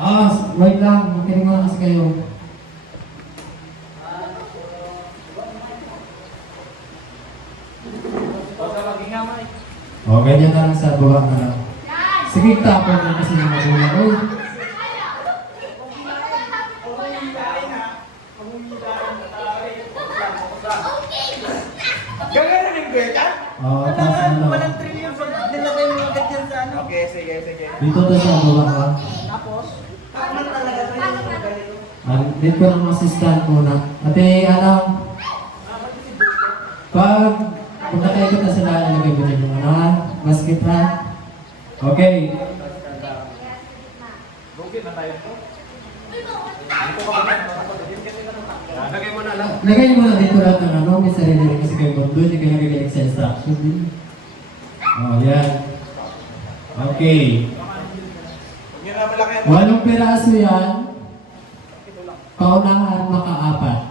Wait lang. Makinig nga kasi kayo. Ganyan na lang sa baba na lang. Sige, tapon na kasi ng magulang. Uy! Gagana rin ba yan? Oo, tapos ano. Walang trillion pag nilagay mo agad yan sa ano. Okay, sige. Dito to sa baba ka. Tapos? Paano talaga sa inyo ng ganito? Dito ko ng assistant muna. Ate, ano? Pag nakaikot na sila, ilagay ko dyan yung ano ha? Basket ha? Okay. Lagay mo na dito lahat ng ano, may sarili rin kasi kayo mundo, hindi kayo nagigilig sa instruction. Yan. Okay. Walong piraso yan. Paunahan makaapat.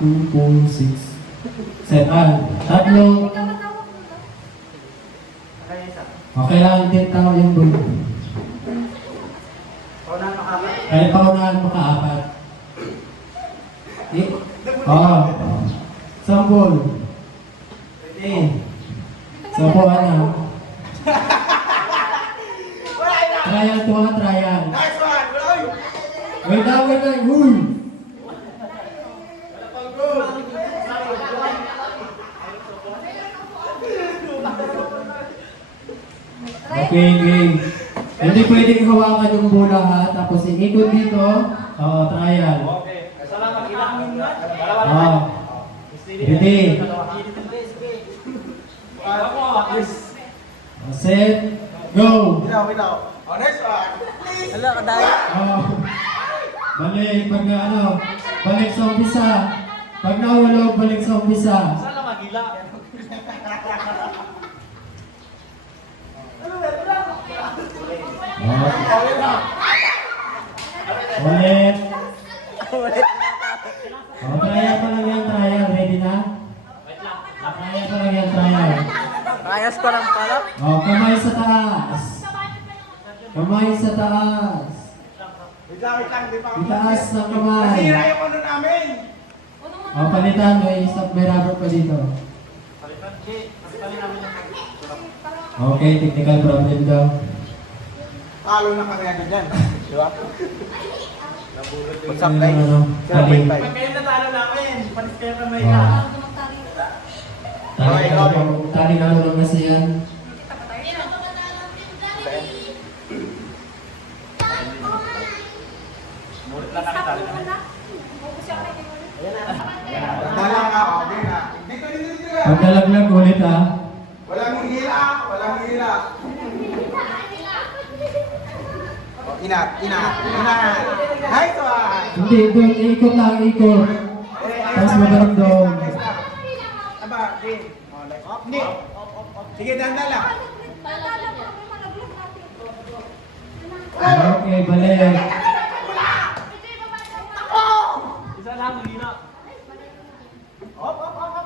2, 4, 6, 7. Tatlo. Okay lang, hindi tao yung bulo. Kahit paunahan makaapat. Sampol. Sampo ano? Trial to ha, trial. Nice one! Wait lang. Huy! Okay, game. Hindi pwedeng hawakan yung bola ha, tapos ikot dito. Trial. Okay. Salamat. Ilangin na. Ready. Set. Go. Bitaw. Oh, next one. Hala, kadaya. Balik. Pag ano, balik sa umpisa. Pag nahulog, balik sa umpisa. Sana magila. Ulit. Trial pa lang yan, trial. Ready na? Trial pa lang yan, trial. Ayos pa lang pala. Kamay sa taas. Kamay sa taas. Wait lang. Di pa kami. Itaas ng kamay. Nasira yung ano namin. Palitan. May rubber pa dito. Okay, technical problem daw. Talo na kami agad yan. Di ba? What's up, Yung guys? ano, tali. Kayo natalo namin. Panis kayo kamay Oh. na. Tali na lang kasi yan. Dala nga ako. Dito. Pagkalaglag ulit ha. Walang hila. Oh, inat. Nice one. Hindi, doon. Ikot lang, ikot. Tapos mabaramdom. Aba, din. Hindi. Sige, danda lang. Okay, balik. Isa lang, hila.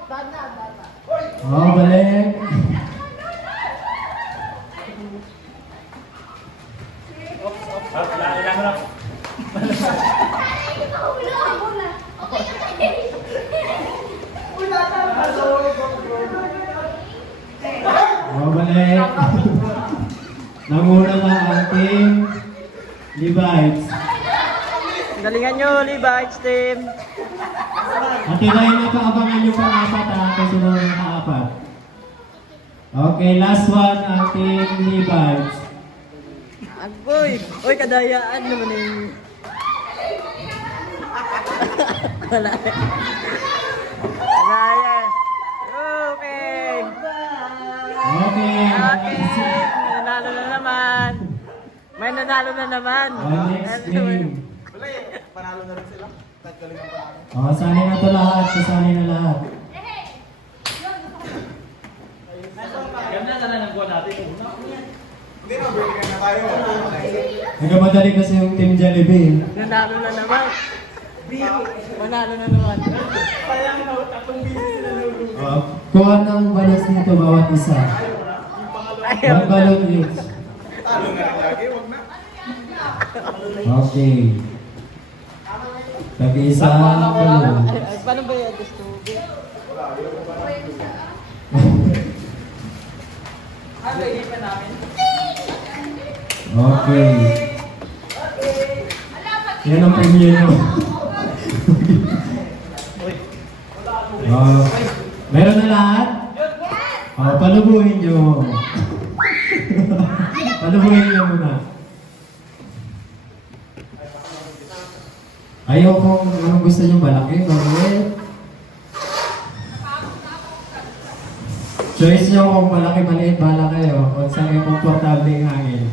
Danda. Balik. Balik. Nanguna na ang team Levites. Galingan nyo, Levites team. At dahil nakaabangan yung pang-apat ha, kasi nung nakaapat. Okay, last one ang team Levites. Agoy! Uy, kadayaan naman yung... Wala. Kadaya. Okay. Okay. May nanalo na naman. Next game. Wala eh. Panalo na rin sila. Taggaling ang panalo. Sali na to lahat. Kasali na lahat. Ganda ka na nagbuwan natin. Hindi na, bigyan na tayo. Nagkamadali kasi yung team Jollibee. Nanalo na naman. Manalo na naman. Sayang na, tatlong bisis sila nalulunod. Kuha ng balas nito bawat isa. One balloon each. Talo nga rin lagi, wag na. Okay. Tag-isa balloon. Paano ba yan? Gusto mo? Okay. Yan ang premiere nyo. Meron na lahat? Palubuhin nyo. Palubuhin nyo muna. Ayaw kung anong gusto nyo malaki, maliit. Choice nyo kung malaki, maliit, bahala kayo. Kung saan kayo komportable yung hangin.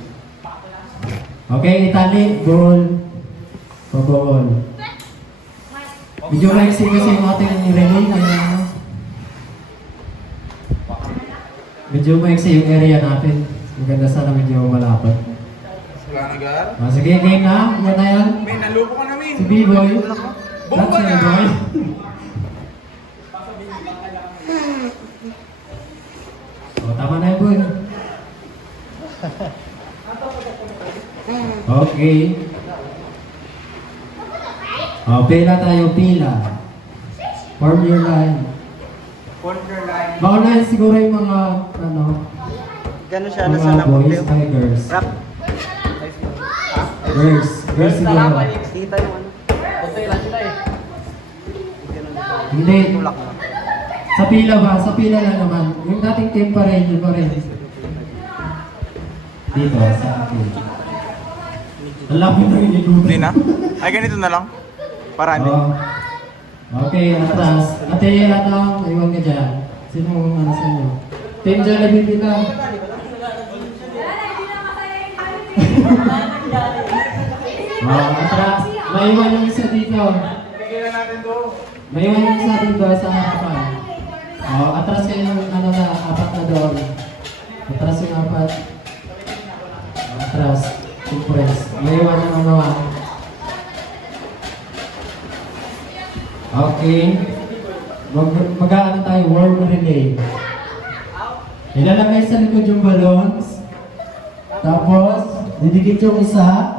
Okay, itali, goal. Pag-goal. Medyo maiksi kasi yung ating relay. Kaya medyo maiksi yung area natin. Maganda sana medyo malapad. Wala na gar. Sige, game na. Yan na yan. May nalupo ka namin. Si B-Boy. Bomba na! B-Boy. Tama na yun, boy. Okay. Pila tayo, pila. Form your line. Corner line. Maunahin siguro yung mga, Gano'n siya nasa mga labog boys, ay girls. Rap. Girls siguro. Kita yung ano. Hindi. Tulak na. Sa pila ba? Sa pila lang naman. Yung dating team pa rin, yun pa rin. Dito, sa akin. Ang lapit na yung ikutan. Hindi na? Ay, ganito na lang. Para hindi. Okay, atras. Ate, ano, iwan ka dyan. Sino ang ano sa inyo? Team Jollibee pila. Atras. Maiwan yung isa dito. Bigyan natin to. Maiwan yung isa dito sa harapan. Atras kayo ng ano na, apat na doon. Atras yung apat. Atras. Compress. Maiwan yung ano. Okay. Mag-ano tayo, warm relay. Ilalagay sa likod yung balloons. Tapos, didikit yung isa.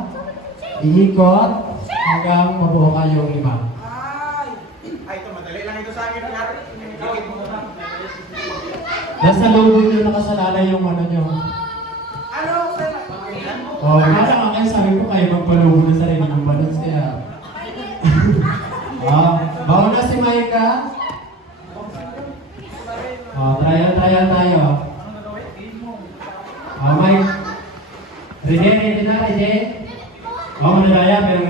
Iikot. Hanggang mabuo kayong lima. Ay, ito madali lang ito sa akin. Dikit mo na. Nasa loob nyo nakasalalay yung ano nyo. Ano? Nasa nga kayo sabi ko kayo magpalubo na sarili ng balloons kaya. Bago na si Maika. Trial tayo. Mike. Ready na, ready? Manalaya, pero...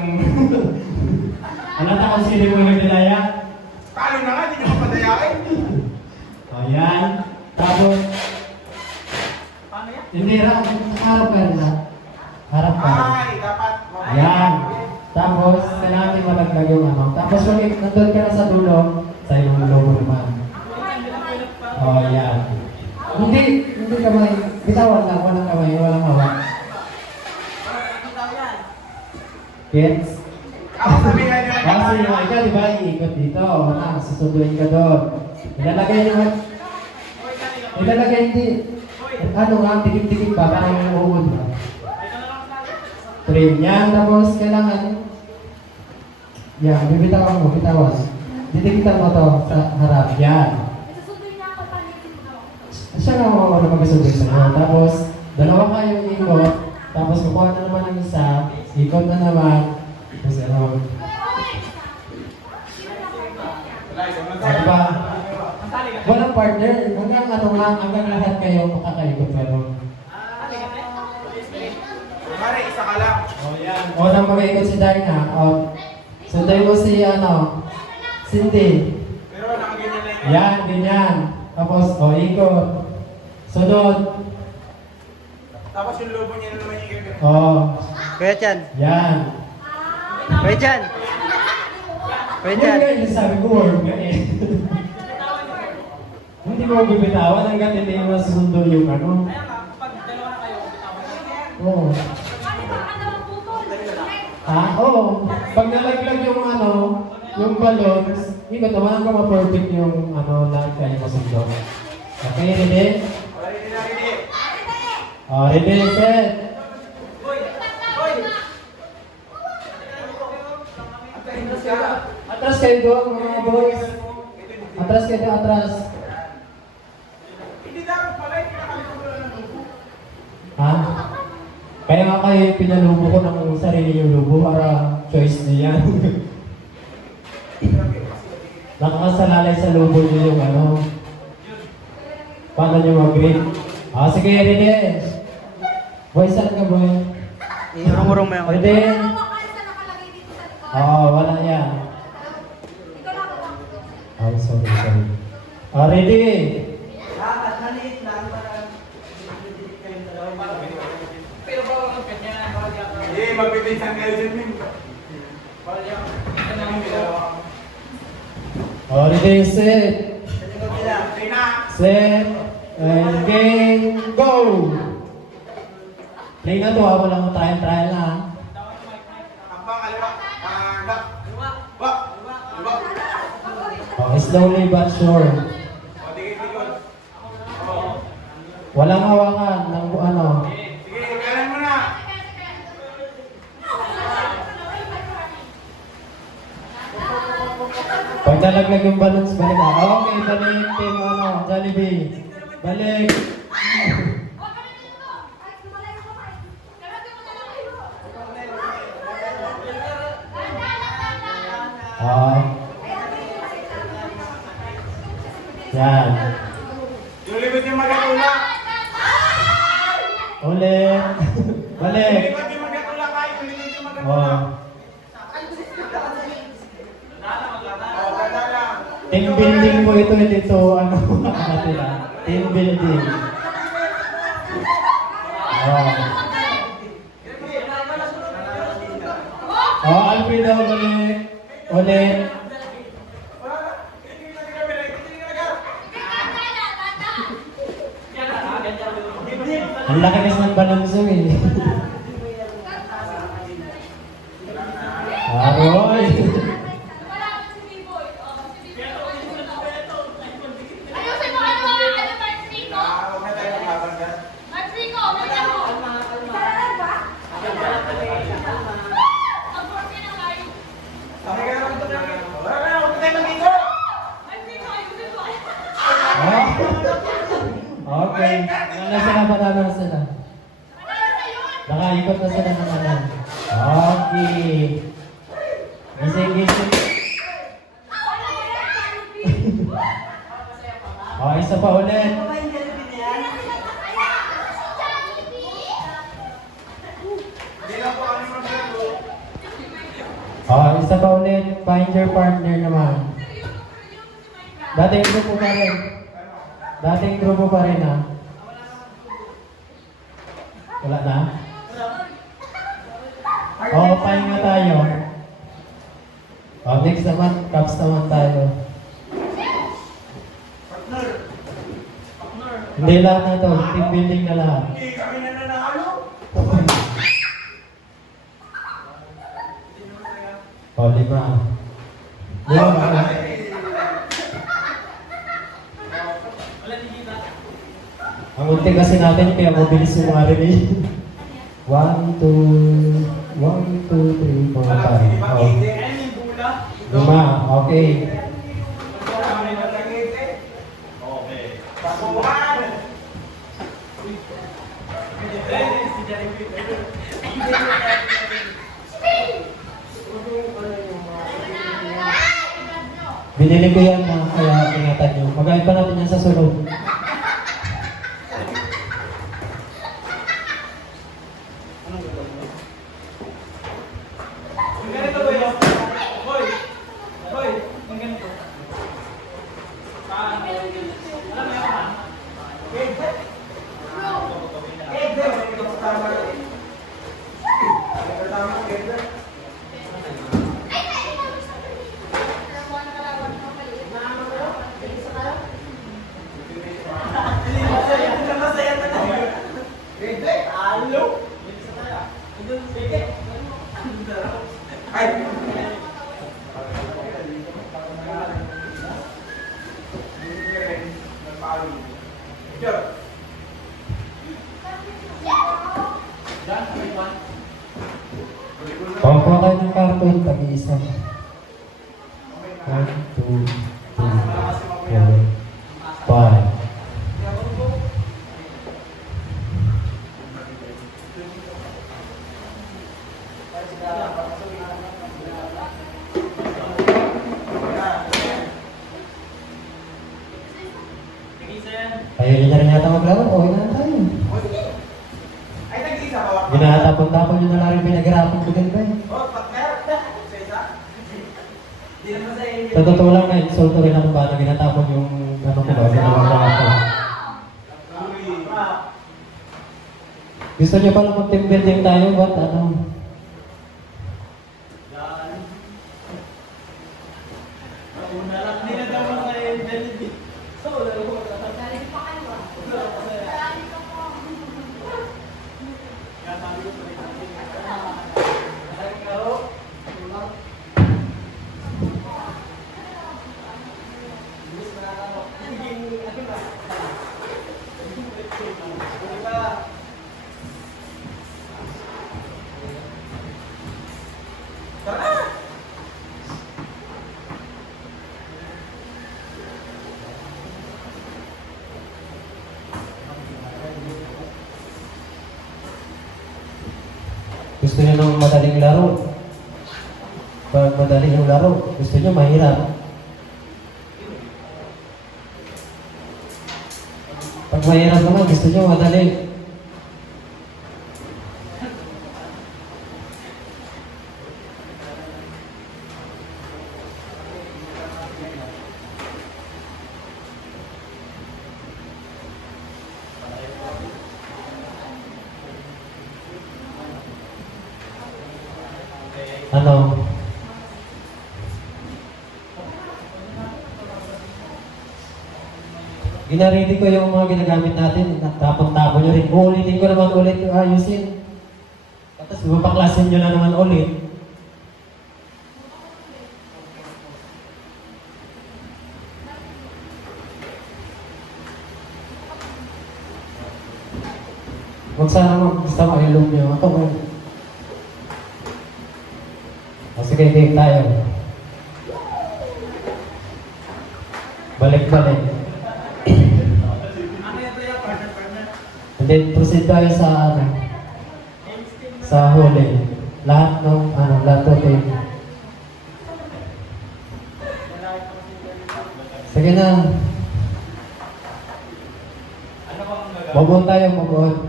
Alata kung sino mo nagdalaya? Talo na nga, hindi nyo mapadayain. Ayan. Tapos... Hindi, harap ka na. Harap ka. Ay, dapat. Ayan. Tapos, kailangan natin malaglag yung ano. Tapos, kung nandun ka na sa dulo, sa iyong logo naman. Ayan. Hindi kamay. Bitawan lang, walang kamay, walang hawak. Kids? Ako sabihin nyo. Kasi yung ikaw, di ba, iikot dito. Wala, susunduin ka doon. Ilalagay hindi. Ano nga, dikit-dikit ba? Parang yung uod ba? Trim yan, tapos kailangan yan, bibitawan mo, bitawan. Didikitan mo to sa harap, yan. Siya nga mo na mag-isulit sa iyo. Tapos, dalawa kayong ikot, tapos kukuha na naman ang isa, ikot na naman, tapos ano. Diba? Walang partner, hanggang ano nga, hanggang lahat kayo makakaikot pero. Mare, isa ka lang. Yan. Unang mag-ikot si Dyna. Sunday mo si Cindy. Pero nakaganyan na yun. Yan, ganyan. Tapos, ikot. Sunod. Tapos yung lobo niya na naman yung gagawin. Kuya Chan. Yan. Kuya Chan. Kuya Chan. Yan, sabi ko, worm nga eh. Hindi mo bibitawan hanggang hindi mo susundo yung ano. Oo. Oo. Pag nalaglag yung ano, yung balloons, ikot naman hanggang ma-perfect yung ano, lahat kayo masundo. Okay, ready? Ready na, ready. Ready, set. Atras kayo doon, mga boys. Atras kayo doon, atras. Ha? Kaya nga kayo pinalubo ko ng sarili yung lubo para choice niya yan. Nakakasalalay sa lubo niyo yung ano. Paano niyo mag-grade? Sige, ready. Boy, saan ka, boy? Ihurong-urong mo yung Ready? Oo, wala yan. Ay, sorry. Ready? Hindi, magpipinsan kayo dyan, Mim. Ready, set. Set. And game, go! Play na to, walang trial na. Ambang, kaliwa. Back. Back. Slowly but sure. Dikit-dikit. Walang hawakan ng ano. Sige, kanan mo na. Pag nalaglag yung balance, balik na. Okay, balik team Jollibee. Balik. Yan. Julibot yung magatula. Ulit. Balik. Julibot yung magatula kayo. Julibot yung magatula. Ganda lang. Team building po ito, hindi ito, ano, nakatila. Team building. Alfredo, balik. Ulit. Ang laki kasi ng balonso eh. Aroy! Huwag na tayo maglaban dyan. Okay ka naman ito. Wala na, huwag na tayo mag-ego. Okay. Panalo sila. Nakaikot na sila ng ano. Okay. Gising. Isa pa ulit. Hindi lang po kami mag-ego. Isa pa ulit. Find your partner naman. Dating grupo pa rin ha. Wala na? Pahinga tayo. Next naman, caps naman tayo. Hindi lahat na to, team building na lahat. Hindi kami nananalo. Lima. Lima. Ang unti kasi natin, kaya mabilis yung mga relay. 1, 2, 3, 4, 5. Lima, okay. Binili ko yan na kaya ingatan nyo. Magaling pa natin yan sa sunod. Kukuha kayo ng karton, tag-iisa. 1, 2, 3, 4, 5. Ayaw niyo na rin yata maglaro, okay na tayo. Ay, nag-isa ba? Ginatapon-tapon niyo na lang rin pinaghirapan ko din ba eh. Oh, partner. Sa isa? Di naman sa inyo. Sa totoo lang na, insulto rin ako ba na ginatapon yung ano ko ba, ginawang ako. Gusto niyo pala mag-team building tayo, ba't ano? Una lang, hindi na daw mga identity. So, lalo ko. Gusto niyo ng madaling laro. Pag madali yung laro, gusto niyo mahirap. Pag mahirap naman, gusto niyo madali. Ano? Ginaredy ko yung mga ginagamit natin. Tapon-tapon nyo rin. Uulitin ko naman ulit yung ayusin. Tapos mapaklasin nyo na naman ulit. Huwag sana mag-gusto ilong nyo. Ako mo. Sige, game tayo. Balik-balik. Ano yan tayo, partner? And then proceed tayo sa ano, sa huli. Lahat ng lahat ng team. Sige na. Mabuon tayo, mabuon.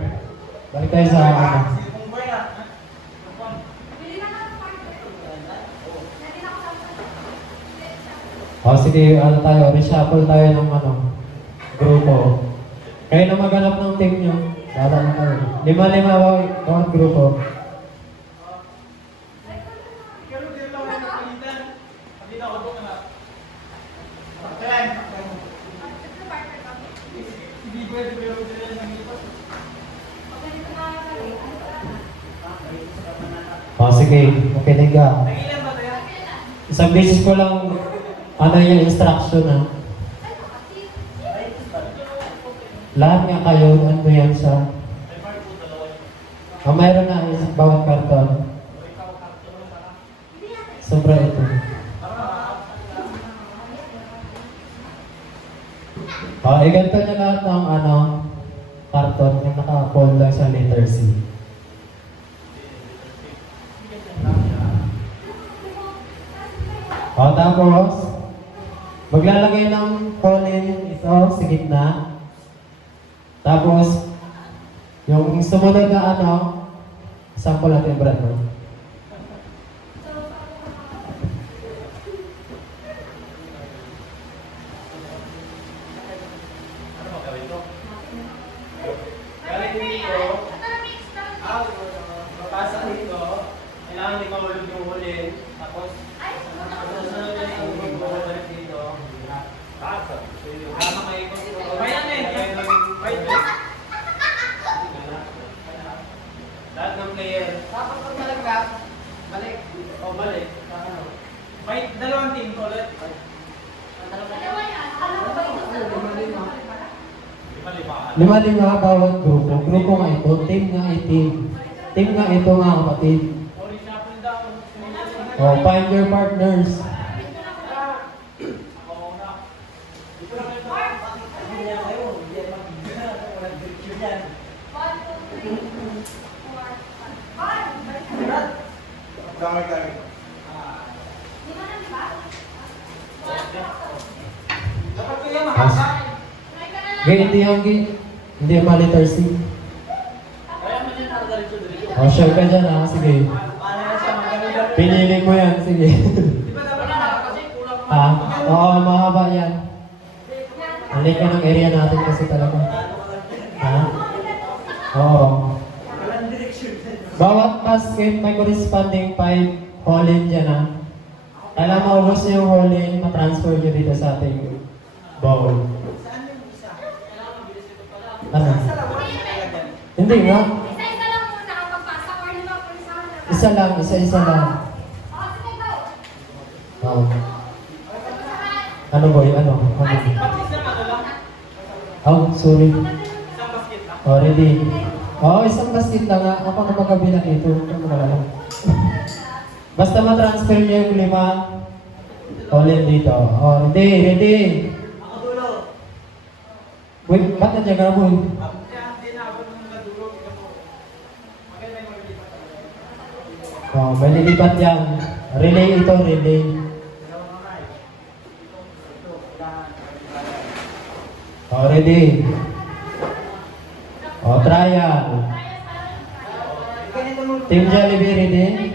Balik tayo sa sige, tayo, reshuffle tayo ng grupo. Kayo na maghanap ng team nyo. Lala na tayo. 5-5 bawat grupo. Sige, makinig ka. Isang beses ko lang yung instruction ha. Lahat nga kayo, ano yan sa mayroon na isang bawat karton. Sobra ito. Ganito nyo lahat ng karton yung naka-fold lang sa letter C. Tapos, maglalagay ng pollen ito sa gitna. Tapos, yung sumunod na sample natin, Brad, no? Galing dito, papasa dito, kailangan di mahulog yung huli. Tapos, susunod na yung bumabalik dito. Tama kayo ko. Bayan eh! Lahat ng player. Tapos pag malaglag, balik. O, balik. May dalawang team ko ulit. Lima bawat grupo. Grupo nga ito, team nga ito. Team nga ito mga kapatid. O, reshuffle down. Oh, find your partners. Pas. Gay, hindi yung maliter C. Oh, sure ka dyan ha, sige. Pinili mo yan, sige. Ha? Oo, mahaba yan. Halik ka ng area natin kasi talaga. Ha? Oo. Bawat basket may corresponding 5 hole-in dyan ha. Kailangan maubos niyo yung hole-in, matransfer niyo dito sa ating bowl. Ano? Hindi nga. Isa-isa lang muna ang pagpasa or lima po isa na. Isa lang, isa-isa lang. Oh. Ano boy? Ano? Oh, sorry. Oh, ready. Oh, isang basket lang nga. Ako na magkabilang ito. Basta matransfer niyo yung 5 all-in dito. Oh, ready. Wait, ba't nandiyan ka na boy? Oh, may nilipat yan. Relay ito, relay. Oh, ready. Oh, trial. Team Jollibee, ready?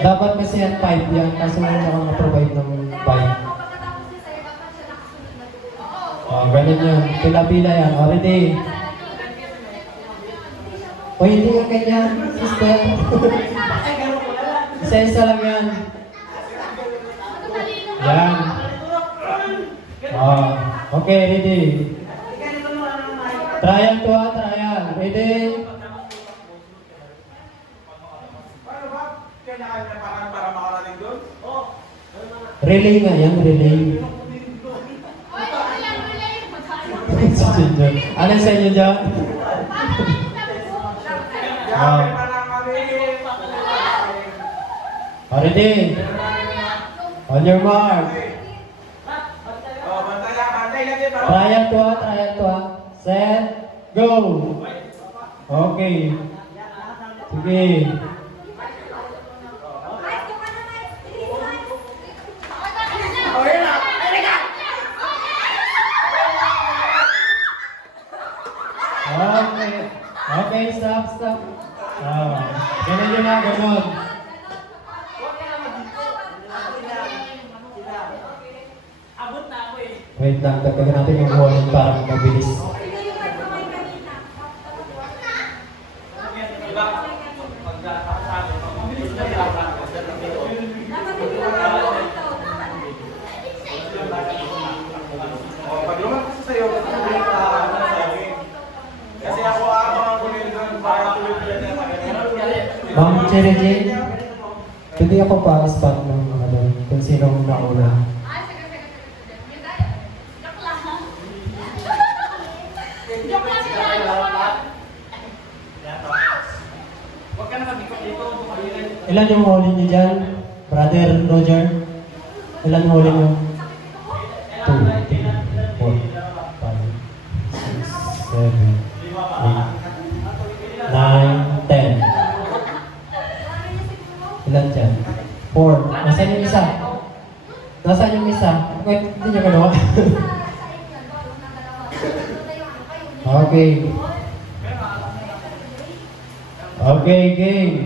Dapat kasi yan 5 yan, kaso wala akong na-provide ng 5. Oh, ganun yan. Pila-pila yan. Oh, ready? O, hindi ka ganyan, sister. Isa-isa lang yan. Yan. Oh, okay, ready? Trial to ha, trial. Ready? Relay nga yan, relay. Ano sa inyo dyan? Ready? On your mark. Trial to ha. Set, go. Okay. Sige. Okay, stop. Ganun yun na, ganun. Wait lang, dagdagan natin yung volume para mabilis. Ma'am Cherry Jane, pwede ako pa-spot ng kung sino ang nauna. Ilan yung huli niyo dyan? Brother Roger? Ilan yung huli niyo? 2, 3, 4, 5, 6, 7, 8, 9, 10. Ilan dyan? 4. Nasaan yung isa? Nasaan yung isa? Wait, hindi niyo ganawa. Okay. Okay, game.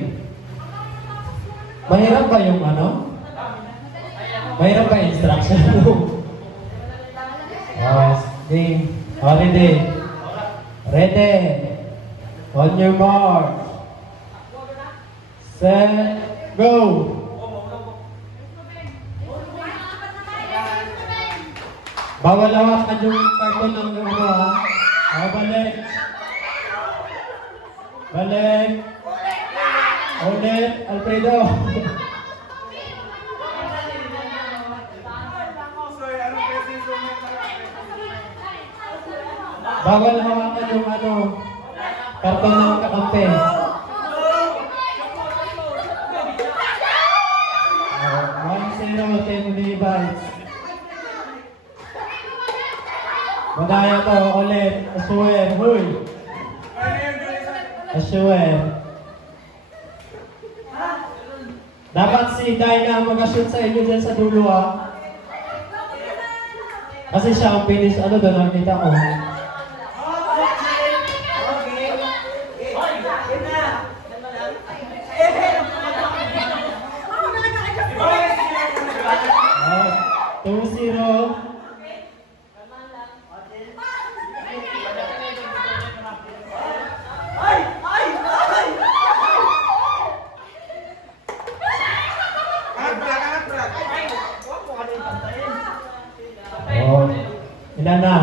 Mahirap ba yung ano? Mahirap ba yung instruction mo? Game. Ready. Ready. On your mark. Set. Go. Bawal hawakan yung karton ng ano ha. Balik. Balik. Ulit, Alfredo. Bawal hawakan yung karton ng kakampi. 1-0, Team Levi's. Madaya to, ulit. Assuer, huy. Assuer. Dapat si Dyna mag-shoot sa inyo dyan sa dulo, ah. Kasi siya ang finish, doon nakita ko. Oh, 2-0. Oh, ilan na?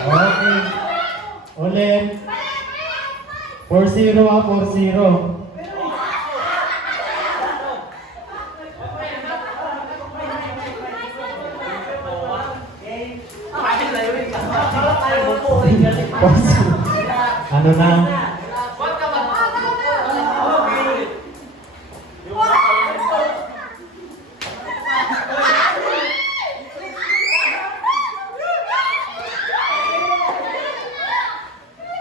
Okay. Ulit. 4-0, 4-0. Ano na?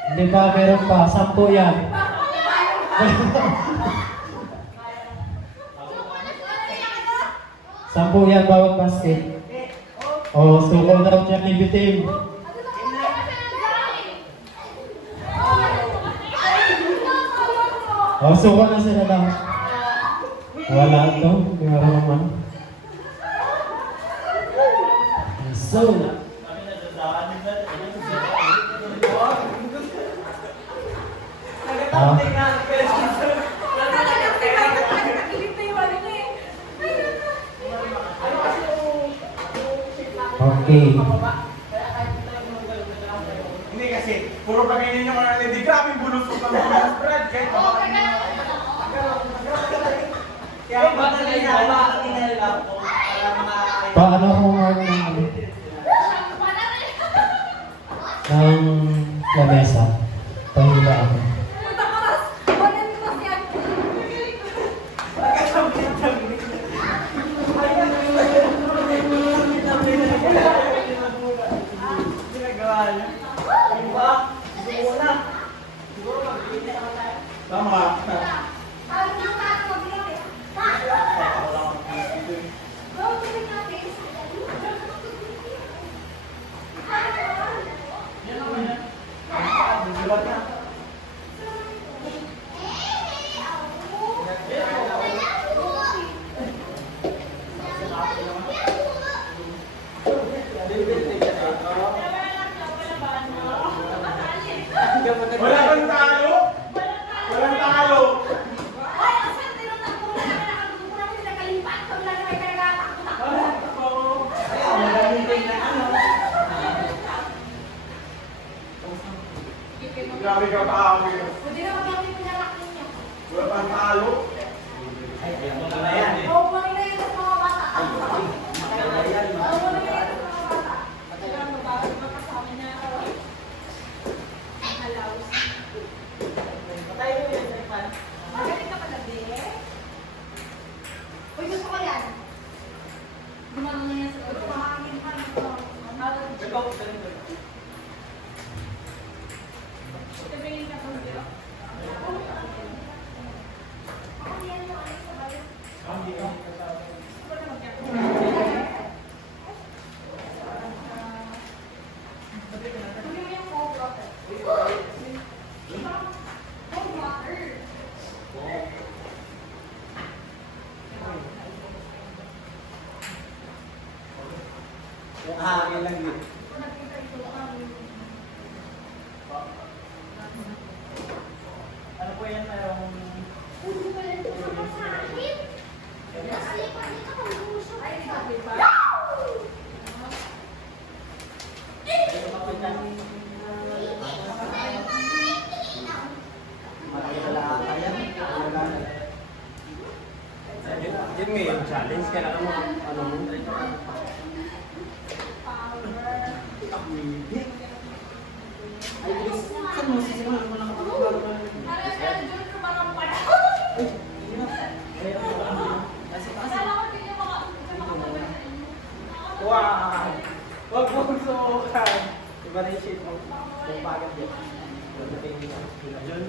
Hindi pa, meron pa. 10 yan. Sampu yan bawat basket. Oh, suko daw dyan ni Bitim. Oh, suko na sila lang. Wala ito. Meron naman. So, okay. Hindi kasi, puro pa ganyan yung mga hindi grabe bulusok ang mga spread. Kahit pa kaya madali na lang po para mga Paano kung ng lamesa? Pahila ako. tama. Wala kang talo? Walang talo? Grabe ka pa ako yun. Wala kang talo? Hangin lang yun. Ano po yan? Yun nga yung challenge. Kailangan mo, ano mo, wow! Huwag mo susukan. Iba na yung shape mo. Kung pagod yun. Yun.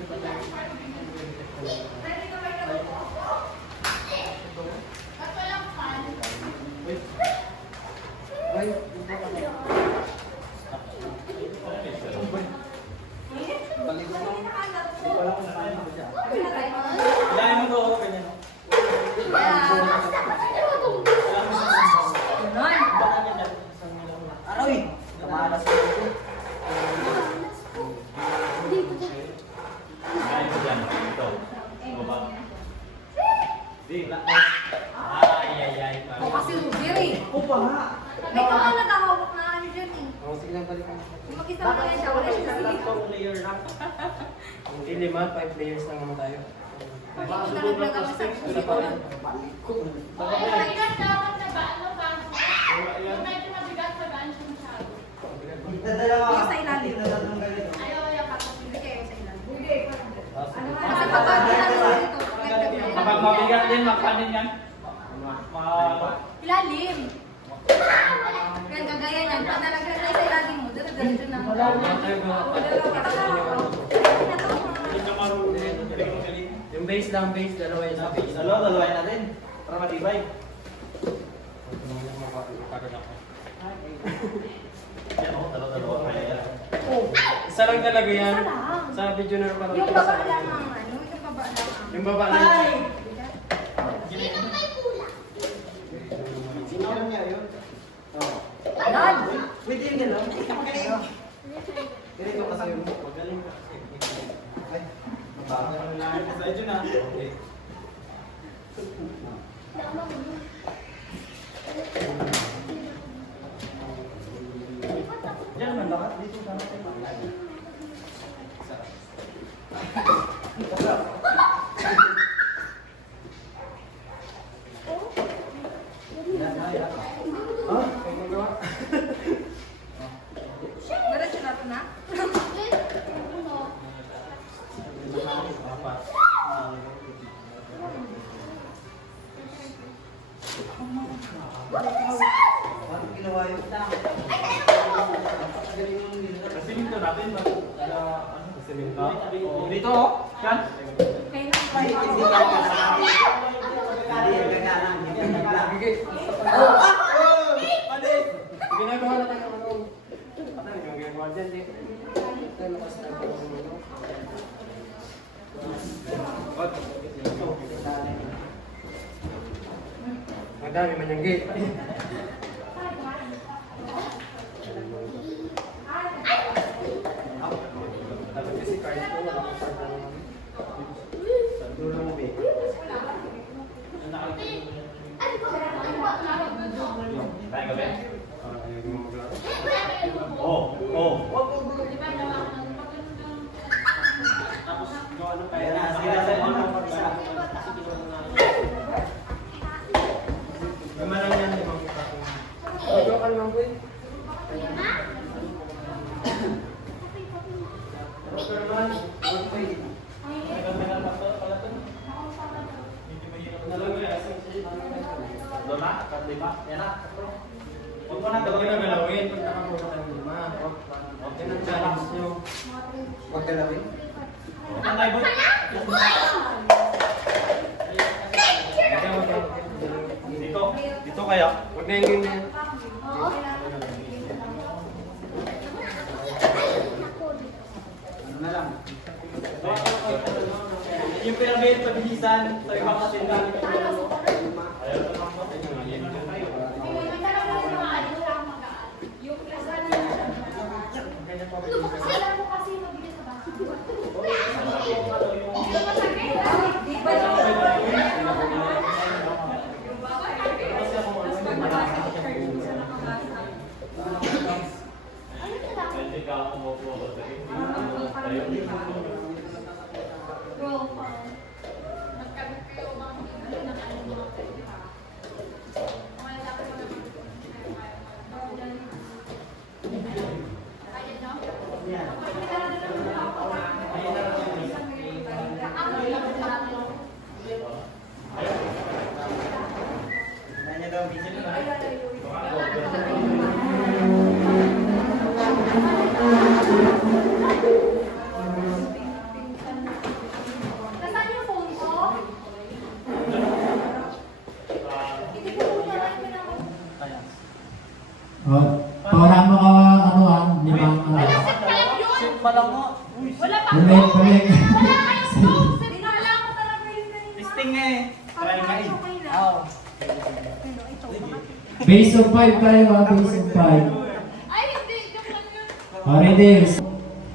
Ilahin mo to, ganyan. Aroy! Kamalas ko ito. Ilahin mo dyan. Ito. Baba. Di, ay. O kasi Ugiri. Opa nga. May ka nga nagahawak na ano dyan eh. Oh, sige lang, balikan. Yung makita mo na siya, wala siya kasi. Tatlong layer lang. Hindi 5 layers lang naman tayo. Hindi ko nalaglag ako sa Wala pa rin. Ay, dapat na ba? Ano ba? Yung medyo mabigat sa gaan siya masyado. Yung sa ilalim. Ayaw, kapag hindi kayo sa ilalim. Kasi kapag ginagawa ito, nagdag na Kapag mabigat din, magpanin yan. ilalim. Yan, kagaya niyan. Pag nalaglag na sa ilalim mo, diretso na. Yung base lang, dalawa yun sa base. Dalawa natin. Para matibay. Yan o, dalawa. Isa lang talaga yan. Isa lang. Sa video na parang Yung baba lang ang ano, yung baba lang ang... Yung baba lang. Sino niya yun? Ayan! Pwede yung gano'n. Magaling. Ganito kasi yun. Magaling ka kasi. Ay, mabagal na lang. Sa edyo na. Okay. Diyan man lahat. Dito sa natin. Diretso na ito na? Parang ginawa yun. Kasi dito natin. Dito o. Yan. Kaya na Ay, hindi yan. Ginagawa na tayo ng ano. Ano yung ginagawa dyan, di? Ito yung lakas na ito. Ang dami man yung gate. Dapat kasi kahit po, wala ko sa dulo na bit. Tayo gabi. Ayun yung maglaro. Tapos gawa ng kaya na. Sige na, sige na. Lima lang yan, limang gawa ka naman po eh. Pero naman, huwag po eh. Lima? Lima? Yan na. Huwag mo na Huwag gawin. na galawin pag nakakuha ng lima. Okay na challenge nyo. Huwag galawin. Ang tayo, boy. Dito. Dito kaya. Huwag na yung ganyan. Ano na lang. Yung pinabili pabilisan sa ibang kasindan. Ayaw na lang po. Hindi ka umupo sa Roll call. Magkabit kayo bang ano na ano mga Nasaan yung phone ko? Hindi ko muna lang pinaka- Para mo ka, ano ah, limang, Set kayo yun! Shit pa lang mo. Wala pa balik, balik. Wala kayong phone! Set na wala ko talaga yun kanina. Testing nga eh. Try nga eh. Okay na. Oo. Base of 5 tayo ah, base of 5. Ay, hindi. Joke lang yun. Ready?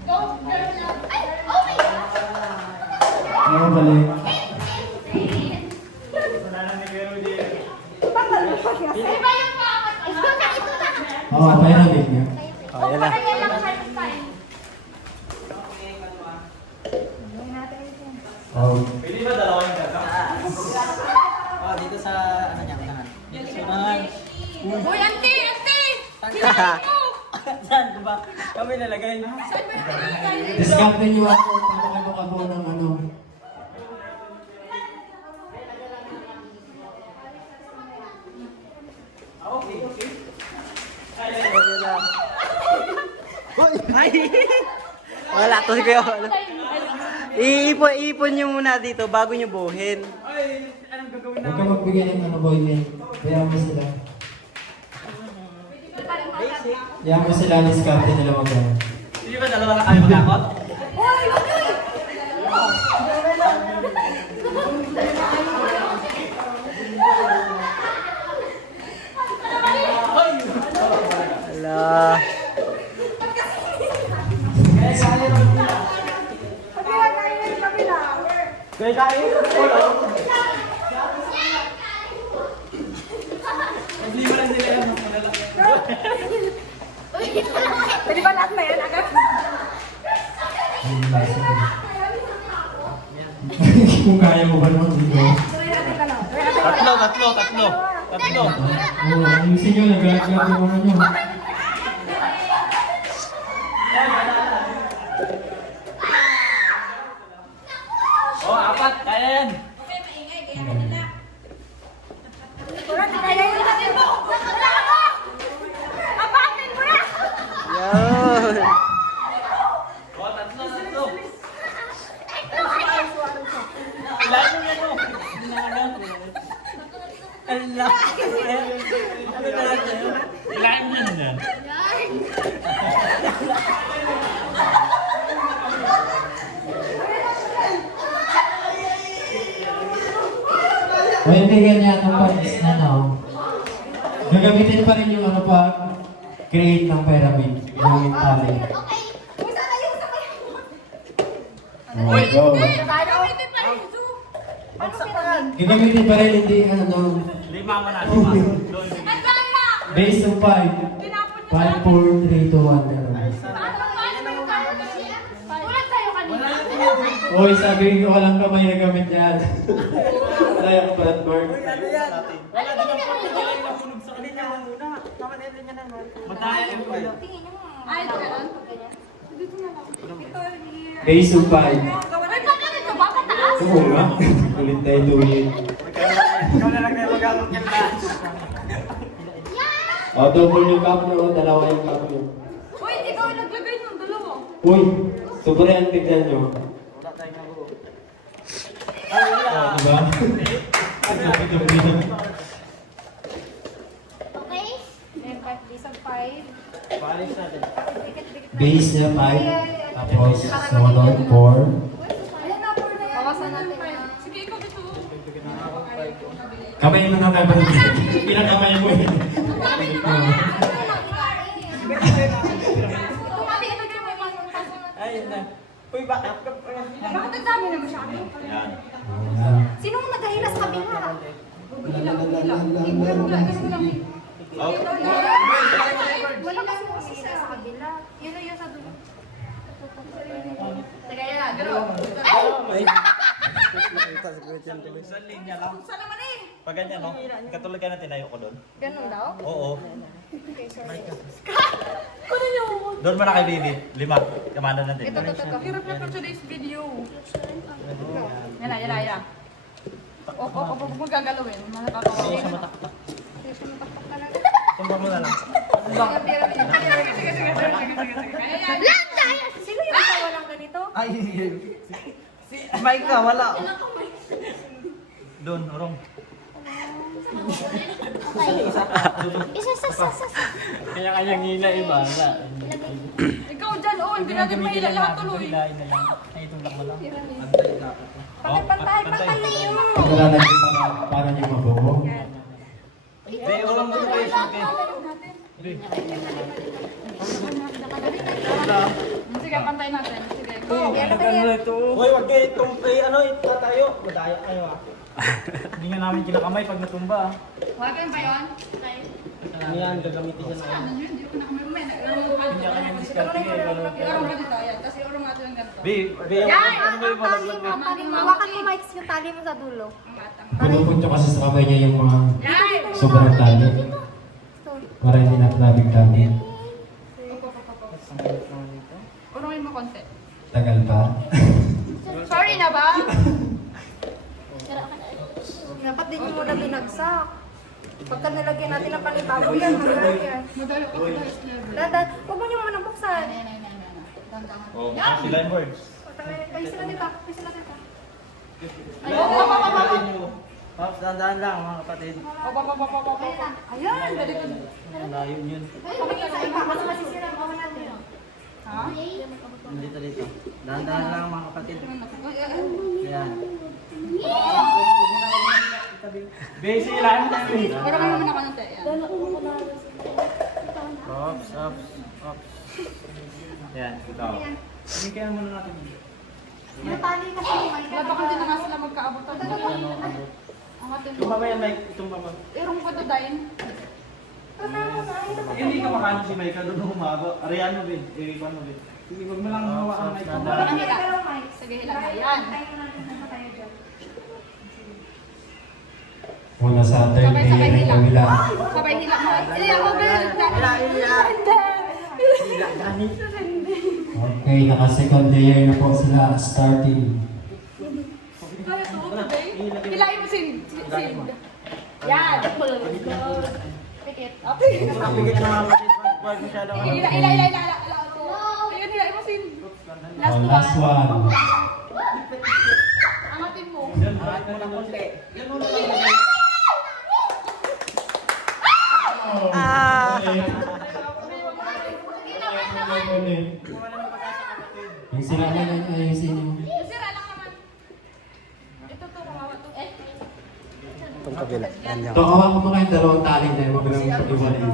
Go, girl lang. Ay, oh my God! Ano balik? Wala na ni Pero di. Di ba yung pangat? Ito na, ito na. Oo, tayo na big niya. Oh, yan na. Kaya lang hard time. Oh. Pwede ba dalawa yung gata? Oh, dito sa ano niya, kanan. Dito sa unahan. Uy, auntie! Auntie! Kailangan mo! Saan ko ba? Kami nalagay. Saan ba yung pinagay? Discount niyo ako para kabo-kabo ng ano. Okay, okay. Ay! Wala to si Kuya. Iipon nyo muna dito bago nyo buhin. Ay, anong gagawin Huwag ka namin? magbigay ng ano boy name. Kaya mo sila. Kaya mo sila, discount nila magkano. Hindi ba dalawa na kayo magkakot? Ala. Kaya kain. Wala. Hindi mo lang sila yung Pwede ba lahat na yan agad? Ayun, lasa ko. Kung kaya mo ba naman dito. Tatlo. Oo, ayusin nyo, nag-grab yung ano nyo. Oh, apat. Kaya yan. Kaya yun natin mo! Wala mo! Abatin mo na! Yan. Oh, tatlo. Ilan mo yan mo? Ala. Ilan mo yan? O hindi ganyan ang pag ano. Gagamitin pa rin yung ano pa create ng pyramid. Yung tali. Okay. Kung saan na yung sakay mo? Oh, go. Gagamitin pa rin ito. Ano pinag? Gagamitin pa rin hindi ano. Lima mo na. Lima. Ang gaya! Base of 5. Tinapon niyo 5, 4, 3, 2, 1. Paano mo yung kaya? Tulad tayo kanina. Uy, sabihin ko walang kamay na gamit yan. Wala yung flatboard. Ano ba ginagawa mo? Mataya yung kuya. Ay, ito ganun? Dito na lang. Base of 5. Ay, bakit ito ba? Pataas? Oo nga. Kulit na iluyin. Ikaw na lang na mag-alok yan ba? O, double yung cup nyo. Dalawa yung cup nyo. Uy, hindi ka naglagay ng dalawa. Uy, sobra yan tignan nyo. Wala tayong nabuo. O, diba? Okay? Then, base of 5. Paalis natin. Base niya 5. Tapos, solid 4. Ayan na, 4 na yan. Bawasan natin. Sige, ikaw dito. Kamay mo na kayo. Pinakamay mo eh. Ayun na. Uy, bakit? Bakit ang dami na masyado? Yan. Sino ang naghahilas sa kabila? Oh. Wala kasi masisa sa kabila. Yun na yun sa dulo. Teka yan na, garo. Ay! Sa linya lang. Saan naman eh? Pag ganyan, no? Katulad ka na tinayo ko doon. Ganun daw? Oo. Okay, sorry. Kunin niyo ako. Doon mo na kay baby. 5. Kamada natin. Ito. Hirap na for today's video. Yan na. Huwag mo gagalawin. Nakakatawa. Huwag mo na lang. Sino yung isa walang ganito? Ay, si Mike ka, wala. Doon, orong. Isa. Kanya-kanyang hila iba. Ikaw dyan, oh, hindi natin mahila lahat tuloy. Hilahin na lang. Ay, itulak mo lang. Pantay yun. Wala na yung para niyo mabuo. Be, orong mo kayo. Sige, pantay natin. Sige, go. Hoy, wag kayo tumpay, itatayo. Madaya kayo ah. Hindi nga namin kinakamay pag natumba ah. Wagan ba yun? Ano yan, gagamitin siya na. Ano yun? Hindi ko nakamay. Iurong ka dito, ayan. Tapos iurong natin ang ganito. Be, ano ba yung malaglag mo? Hawakan mo, Mike, yung tali mo sa dulo. Pinupunto kasi sa kamay niya yung mga Yan! sobrang tali. Para hindi na labing-tabi. Urongin mo konti. Tagal pa. Sorry na ba? Dapat din mo na binagsak. Pagka nilagyan natin ang panibago yan, hanggang yan. Madalo ko sa last level. Dadan, huwag mo niyo muna buksan. Oh, si line boards. Pwede sila dito, pwede sila dito. Pops, dahan lang mga kapatid. Ayan, dali ko. Layo yun. Pagiging sa iba, kasi masisira ang kawan natin. Ha? Dito. Dahan lang mga kapatid. Yan. Base lang tayo. Urongin mo muna konti. Yan. Pops. Yan, ito. Hindi kaya muna natin. Yung tali kasi ni Mike. Wala pa kasi na nga sila magkaabutan. Ang atin mo. Tumba ba yan, Mike? Tumba ba? Irong ko to dahin. Hindi ka makano si Mike doon humaba. Ariano bin, iripan mo bin. Sige, wag mo lang hawakan Mike. Wala kang hila. Sige, hila na. Yan. Tayo na natin na tayo dyan. Muna sa third Sabay-sabay layer hila. ng kabila. Sabay hila mo. Ako ba? Okay, naka-second layer na po sila starting. Hilain mo sin. Yan. Pikit. Bigit na mga kapatid. Wag masyadong Hila. Ayun, hilain mo sin. Oh, last one. Angatin mo. Angat mo ng konti. Yan mo lang. Ah! Yung sila na ayusin yung... Sira lang naman. Ito to, kawawa to. Itong kabila. Yan yan. Ito, kawa ko mo kayong dalawang tali na yung magandang pag-iwalay. Ito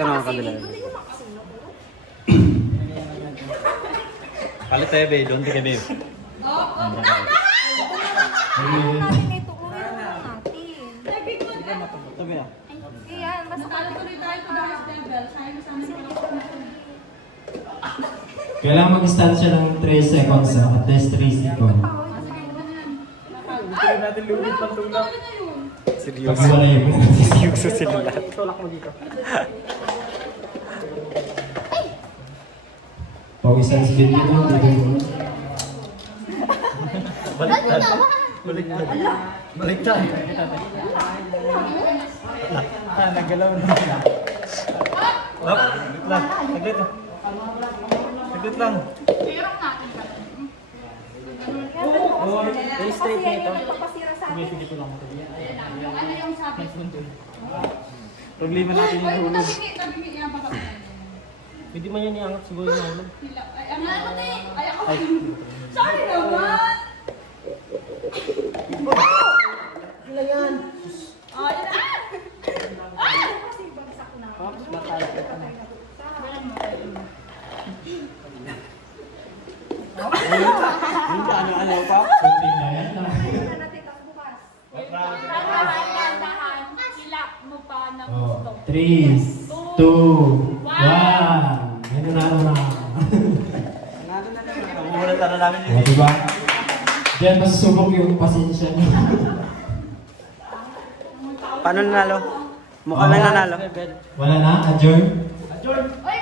naman kabila. Palit tayo, babe. Doon tayo, babe. Ano natin ito? Ulit natin. Tabi na. Iyan, basta Natalo tuloy tayo to the highest level. Sayang sa amin. Kailangan mag-stand siya ng 3 seconds, at least 3 seconds. Gusto natin lumit ng tulak. Seryoso. Pag-iwalay mo. Seryoso sila lahat. Tulak mo dito. Pag isang speed dito, dito mo. Baliktad. Baliktad. Naggalaw na. Hop, saglit lang. Saglit lang. Irong natin ka. Oh, very straight na ito. pagpasira sa akin. Sige po lang. Ano yung sabi? Pagliman natin yung Ay, hulog. tabingi yan pa. Hindi man yan iangat siguro yung hulog. Hila. Ay, ano? Ay, ako. Sorry naman. Hila yan. Ay, Pops, matay ka na. Hindi ka ano pa? Kunti na yan na. Tingnan natin ito bukas. dahan-dahan. Hila mo pa ng gusto. 3, 2, 1. Ano na. Umulat na namin O, diba? Diyan masusubok yung pasensya niyo. Paano nanalo? Mukhang may nanalo. Wala na? Adjourn? Oy,